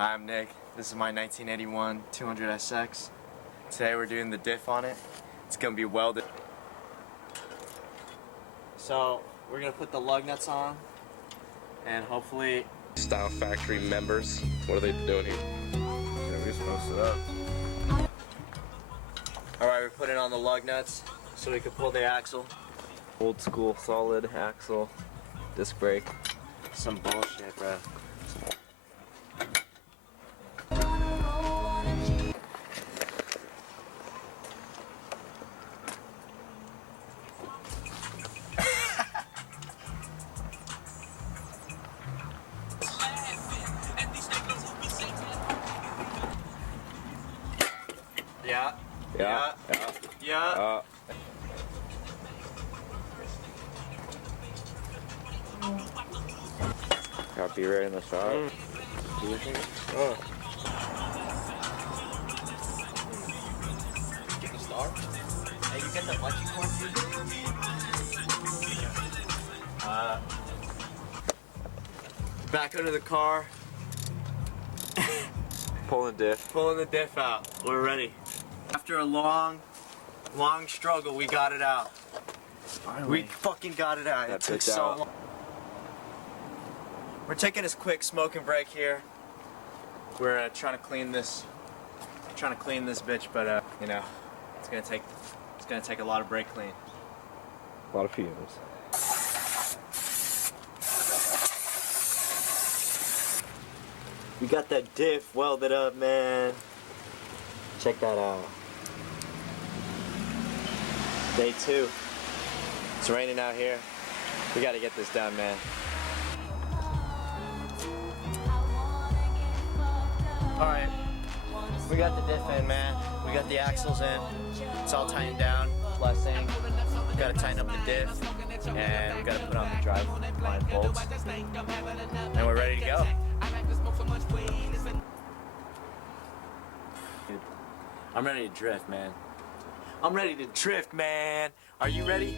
Hi, I'm Nick. This is my 1981 200SX. Today we're doing the diff on it. It's gonna be welded. So we're gonna put the lug nuts on, and hopefully. Style factory members. What are they doing here? Yeah, we just posted up. All right, we're putting on the lug nuts so we can pull the axle. Old school solid axle, disc brake. Some bullshit, bro. Yeah. Gotta be right in the shot. Oh. Get the star? Hey, you get the bungee cord too? Back under the car. Pulling diff. Pulling the diff out. We're ready. After a long struggle, we got it out. Finally. We fucking got it out. It took so long. We're taking this quick smoking break here. We're trying to clean this bitch, but you know, it's gonna take a lot of brake clean. A lot of fumes. We got that diff welded up, man. Check that out. Day 2. It's raining out here. We gotta get this done, man. Alright. We got the diff in, man. We got the axles in. It's all tightened down. Last thing. We gotta tighten up the diff. And we gotta put on the drive line bolts. And we're ready to go. I'm ready to drift, man. I'm ready to drift, man. Are you ready?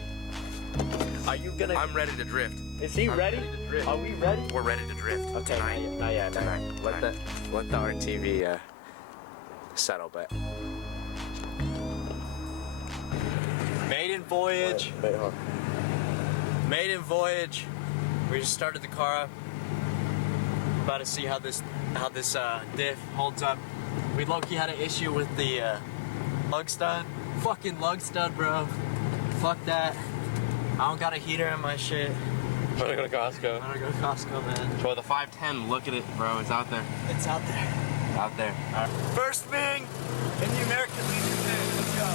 Are you gonna? I'm ready to drift. Is he ready? Are we ready? We're ready to drift. Okay, tonight. not yet. Let the RTV settle, but. Maiden voyage. Maiden voyage. We just started the car up. About to see how this diff holds up. We low-key had an issue with the lug stud. Fucking lug stud, bro. Fuck that. I don't got a heater in my shit. I'm gonna go to Costco. I'm gonna go to Costco, man. Bro, the 510, look at it, bro. It's out there. It's out there. Out there. Right. First thing in the American Legion thing. Let's go.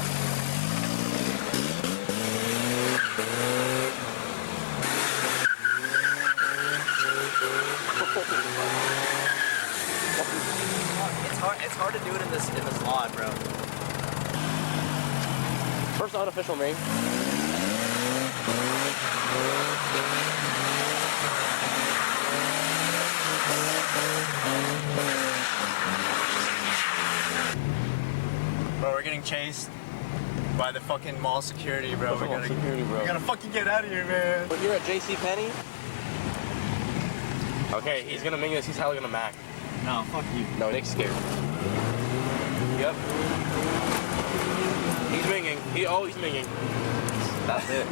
It's hard to do it in this lot, bro. First unofficial ring. Bro, we're getting chased by the fucking mall security, bro. We gotta fucking get out of here, man. But you're at JCPenney? Okay, he's gonna make this. He's hella gonna mac. No, fuck you. No, Nick's scared. Yep. He's minging. He's minging. That's it.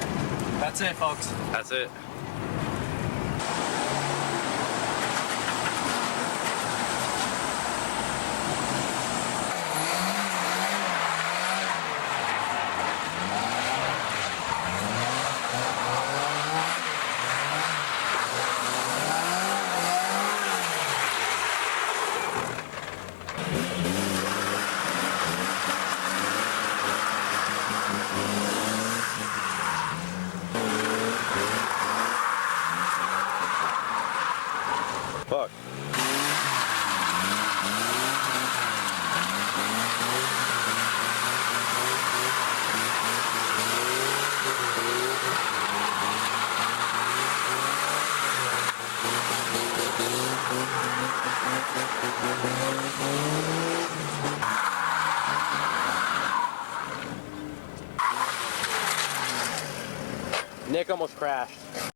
That's it, folks. That's it. Fuck. Nick almost crashed.